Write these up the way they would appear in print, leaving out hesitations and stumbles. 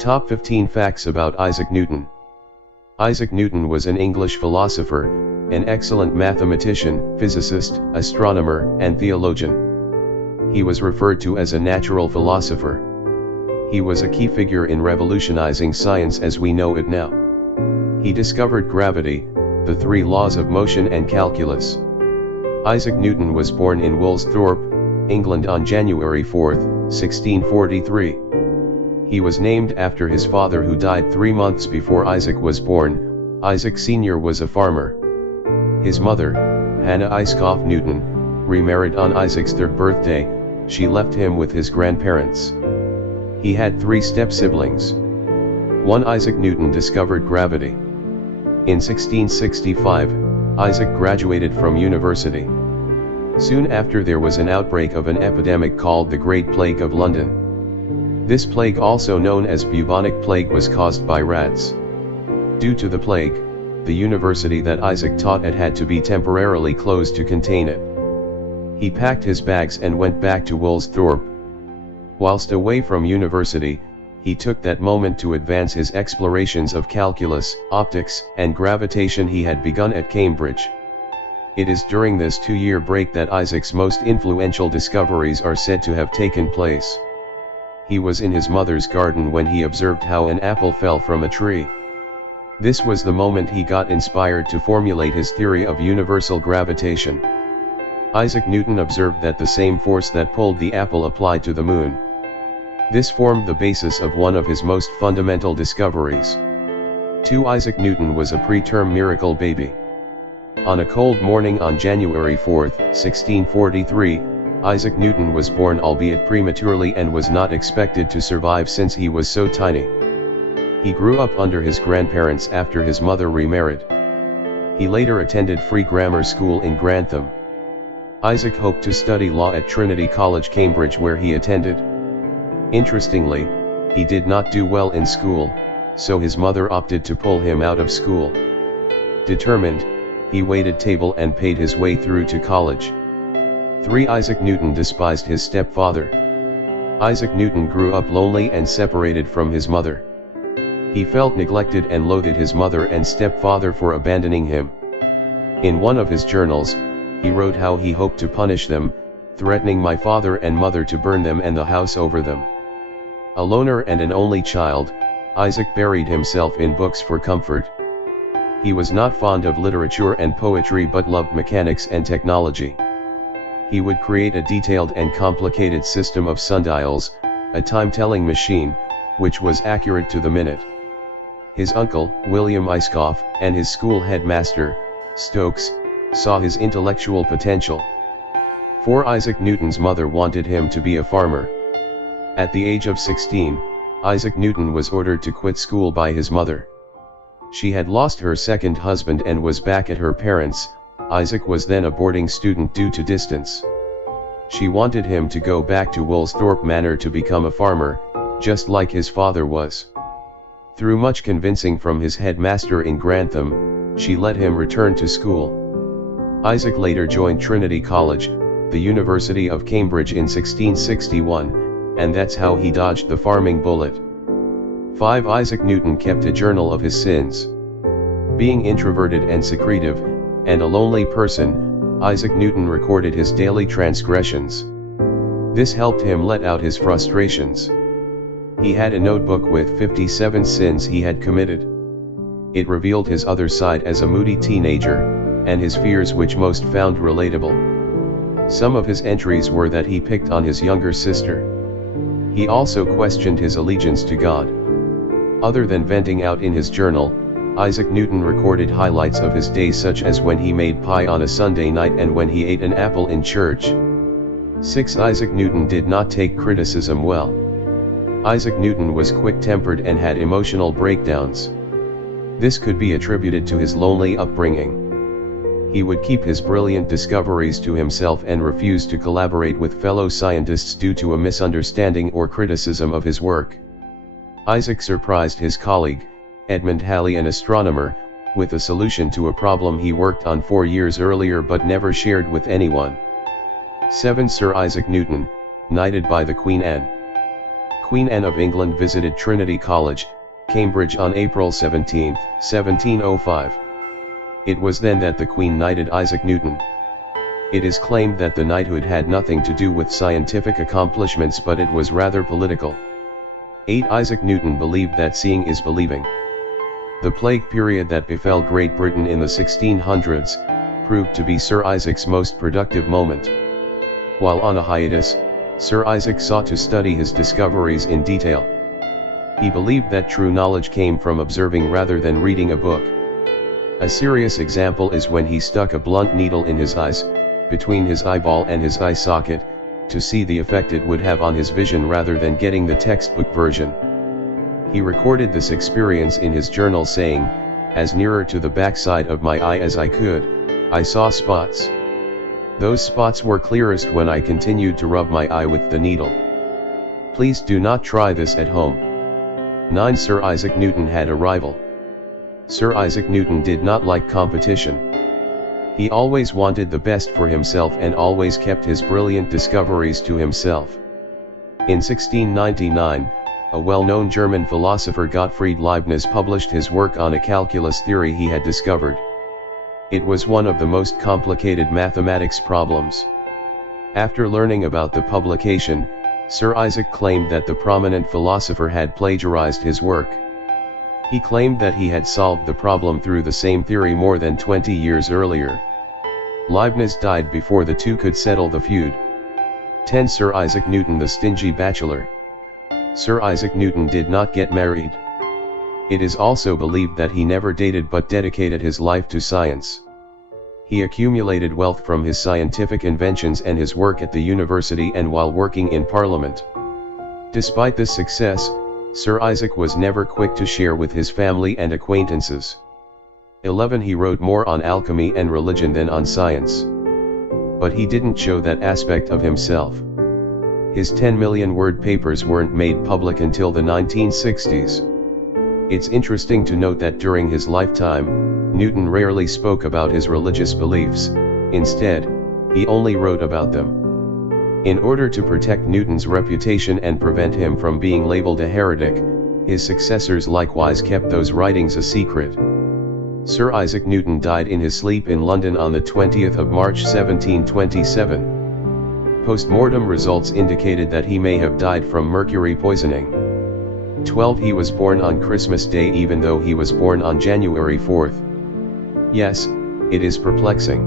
Top 15 Facts about Isaac Newton. Isaac Newton was an English philosopher, an excellent mathematician, physicist, astronomer, and theologian. He was referred to as a natural philosopher. He was a key figure in revolutionizing science as we know it now. He discovered gravity, the three laws of motion and calculus. Isaac Newton was born in Woolsthorpe, England on January 4, 1643. He was named after his father who died 3 months before Isaac was born. Isaac Sr. was a farmer. His mother, Hannah Iskoff Newton, remarried on Isaac's 3rd birthday. She left him with his grandparents. He had 3 step-siblings. 1. Isaac Newton discovered gravity. In 1665, Isaac graduated from university. Soon after there was an outbreak of an epidemic called the Great Plague of London. This plague, also known as bubonic plague, was caused by rats. Due to the plague, the university that Isaac taught at had to be temporarily closed to contain it. He packed his bags and went back to Woolsthorpe. Whilst away from university, he took that moment to advance his explorations of calculus, optics, and gravitation he had begun at Cambridge. It is during this 2-year break that Isaac's most influential discoveries are said to have taken place. He was in his mother's garden when he observed how an apple fell from a tree. This was the moment he got inspired to formulate his theory of universal gravitation. Isaac Newton observed that the same force that pulled the apple applied to the moon. This formed the basis of one of his most fundamental discoveries. 2. Isaac Newton was a preterm miracle baby. On a cold morning on January 4, 1643, Isaac Newton was born, albeit prematurely, and was not expected to survive since he was so tiny. He grew up under his grandparents after his mother remarried. He later attended free grammar school in Grantham. Isaac hoped to study law at Trinity College, Cambridge, where he attended. Interestingly, he did not do well in school, so his mother opted to pull him out of school. Determined, he waited table and paid his way through to college. 3. Isaac Newton despised his stepfather. Isaac Newton grew up lonely and separated from his mother. He felt neglected and loathed his mother and stepfather for abandoning him. In one of his journals, he wrote how he hoped to punish them, threatening my father and mother to burn them and the house over them. A loner and an only child, Isaac buried himself in books for comfort. He was not fond of literature and poetry but loved mechanics and technology. He would create a detailed and complicated system of sundials, a time-telling machine, which was accurate to the minute. His uncle, William Iskoff, and his school headmaster, Stokes, saw his intellectual potential. 4. Isaac Newton's mother wanted him to be a farmer. At the age of 16, Isaac Newton was ordered to quit school by his mother. She had lost her second husband and was back at her parents'. Isaac was then a boarding student due to distance. She wanted him to go back to Woolsthorpe Manor to become a farmer, just like his father was. Through much convincing from his headmaster in Grantham, she let him return to school. Isaac later joined Trinity College, the University of Cambridge, in 1661, and that's how he dodged the farming bullet. 5. Isaac Newton kept a journal of his sins. Being introverted and secretive, and a lonely person, Isaac Newton recorded his daily transgressions. This helped him let out his frustrations. He had a notebook with 57 sins he had committed. It revealed his other side as a moody teenager, and his fears, which most found relatable. Some of his entries were that he picked on his younger sister. He also questioned his allegiance to God. Other than venting out in his journal, Isaac Newton recorded highlights of his day, such as when he made pie on a Sunday night and when he ate an apple in church. 6. Isaac Newton did not take criticism well. Isaac Newton was quick-tempered and had emotional breakdowns. This could be attributed to his lonely upbringing. He would keep his brilliant discoveries to himself and refuse to collaborate with fellow scientists due to a misunderstanding or criticism of his work. Isaac surprised his colleague, Edmund Halley, an astronomer, with a solution to a problem he worked on 4 years earlier but never shared with anyone. 7. Sir Isaac Newton, knighted by the Queen Anne. Queen Anne of England visited Trinity College, Cambridge on April 17, 1705. It was then that the Queen knighted Isaac Newton. It is claimed that the knighthood had nothing to do with scientific accomplishments, but it was rather political. 8. Isaac Newton believed that seeing is believing. The plague period that befell Great Britain in the 1600s proved to be Sir Isaac's most productive moment. While on a hiatus, Sir Isaac sought to study his discoveries in detail. He believed that true knowledge came from observing rather than reading a book. A serious example is when he stuck a blunt needle in his eyes, between his eyeball and his eye socket, to see the effect it would have on his vision rather than getting the textbook version. He recorded this experience in his journal, saying, "As nearer to the backside of my eye as I could, I saw spots. Those spots were clearest when I continued to rub my eye with the needle." Please do not try this at home. 9. Sir Isaac Newton had a rival. Sir Isaac Newton did not like competition. He always wanted the best for himself and always kept his brilliant discoveries to himself. In 1699, a well-known German philosopher Gottfried Leibniz published his work on a calculus theory he had discovered. It was one of the most complicated mathematics problems. After learning about the publication, Sir Isaac claimed that the prominent philosopher had plagiarized his work. He claimed that he had solved the problem through the same theory more than 20 years earlier. Leibniz died before the two could settle the feud. 10. Sir Isaac Newton, the stingy bachelor. Sir Isaac Newton did not get married. It is also believed that he never dated but dedicated his life to science. He accumulated wealth from his scientific inventions and his work at the university and while working in Parliament. Despite this success, Sir Isaac was never quick to share with his family and acquaintances. 11. He wrote more on alchemy and religion than on science. But he didn't show that aspect of himself. His 10 million word papers weren't made public until the 1960s. It's interesting to note that during his lifetime, Newton rarely spoke about his religious beliefs. Instead, he only wrote about them. In order to protect Newton's reputation and prevent him from being labeled a heretic, his successors likewise kept those writings a secret. Sir Isaac Newton died in his sleep in London on the 20th of March 1727. Post-mortem results indicated that he may have died from mercury poisoning. 12. He was born on Christmas Day even though he was born on January 4th. Yes, it is perplexing.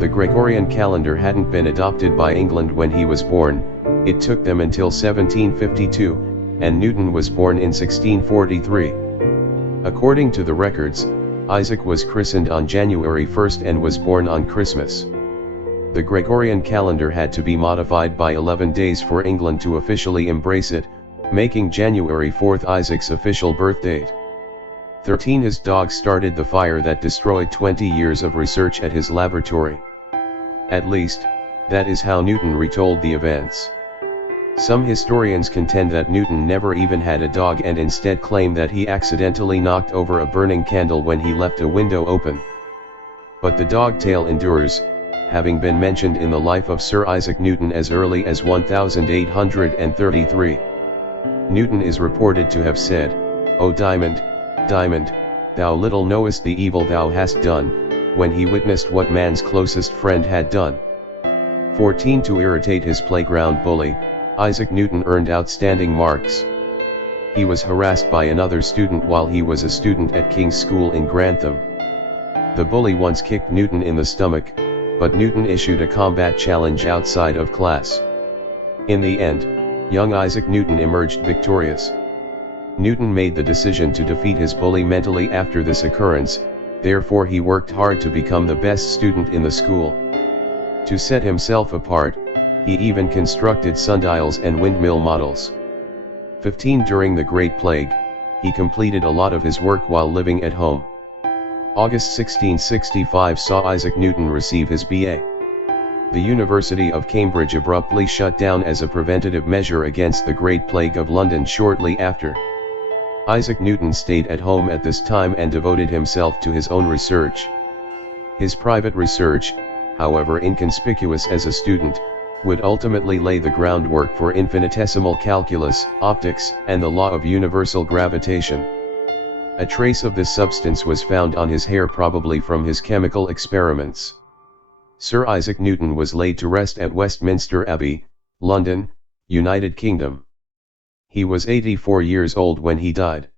The Gregorian calendar hadn't been adopted by England when he was born. It took them until 1752, and Newton was born in 1643. According to the records, Isaac was christened on January 1st and was born on Christmas. The Gregorian calendar had to be modified by 11 days for England to officially embrace it, making January 4th Isaac's official birth date. 13. His dog started the fire that destroyed 20 years of research at his laboratory. At least, that is how Newton retold the events. Some historians contend that Newton never even had a dog and instead claim that he accidentally knocked over a burning candle when he left a window open. But the dog tale endures, having been mentioned in the life of Sir Isaac Newton as early as 1833. Newton is reported to have said, "O Diamond, Diamond, thou little knowest the evil thou hast done," when he witnessed what man's closest friend had done. 14. To irritate his playground bully, Isaac Newton earned outstanding marks. He was harassed by another student while he was a student at King's School in Grantham. The bully once kicked Newton in the stomach, but Newton issued a combat challenge outside of class. In the end, young Isaac Newton emerged victorious. Newton made the decision to defeat his bully mentally after this occurrence, therefore he worked hard to become the best student in the school. To set himself apart, he even constructed sundials and windmill models. 15. During the Great Plague, he completed a lot of his work while living at home. August 1665 saw Isaac Newton receive his B.A. The University of Cambridge abruptly shut down as a preventative measure against the Great Plague of London shortly after. Isaac Newton stayed at home at this time and devoted himself to his own research. His private research, however inconspicuous as a student, would ultimately lay the groundwork for infinitesimal calculus, optics, and the law of universal gravitation. A trace of this substance was found on his hair, probably from his chemical experiments. Sir Isaac Newton was laid to rest at Westminster Abbey, London, United Kingdom. He was 84 years old when he died.